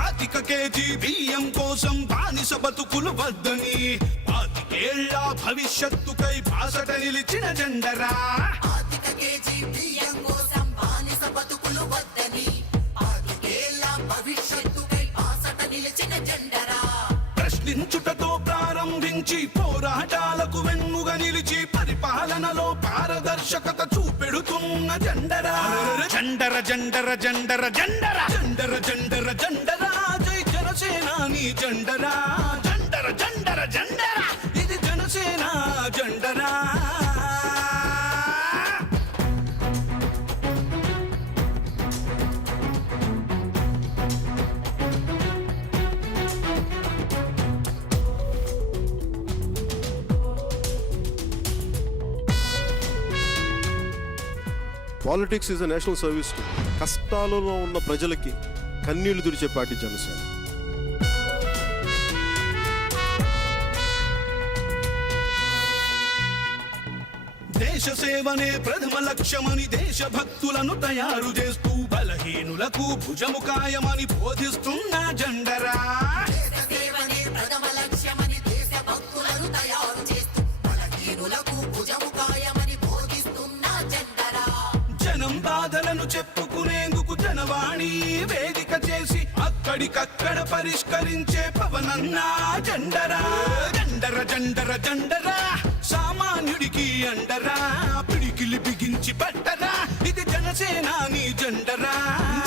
25 KG బియ్యం కోసం బానిస బతుకులు వద్దని 25 ఏళ్ల భవిష్యత్తుకై బాసట నిలిచిన జెండరా. 25 కేజీ బియ్యం కోసం బానిస బతుకులు వద్దని 25 ఏళ్ల భవిష్యత్తుకై బాసట నిలిచిన జెండరా. ప్రశ్నించుటతో ప్రారంభించి పోరాటాలకు వెన్నుగా నిలిచి పరిపాలనలో పారదర్శకత చూపెడుతున్న జెండరా. జెండర జెండర జెండర జెండర జెండర జెండర జెండర జై జనసేనాని జెండరా. జెండర జెండర జెండర ఇది జనసేన జెండరా. Politics is a national service. కష్టాలలో ఉన్న ప్రజలకి కన్నీళ్లు తుడిచే పార్టీ జనసేన. దేశ సేవనే ప్రథమ లక్ష్యమని దేశభక్తులను తయారు చేస్తూ బలహీనులకు భుజముకాయమని బోధిస్తున్న జెండరా. దేశ సేవనే ప్రథమ లక్ష్యమని దేశభక్తులను తయారు చేస్తూ బలహీనులకు భుజముకాయమని బోధిస్తున్న జెండరా. జనం బాధలను చెప్పుకునేందుకు జనవాణి వేదిక చేసి అక్కడికక్కడ పరిష్కరించే పవనన్నా జెండరా. జెండర జెండర జెండరా సామాన్యుడికి అండరా. పిడికిలి బిగించి పట్టరా ఇది జనసేనాని జెండరా.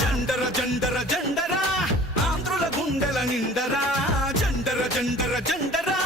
జెండర జెండర జెండరా ఆంధ్రుల గుండెల నిండరా. జెండర జెండర జెండరా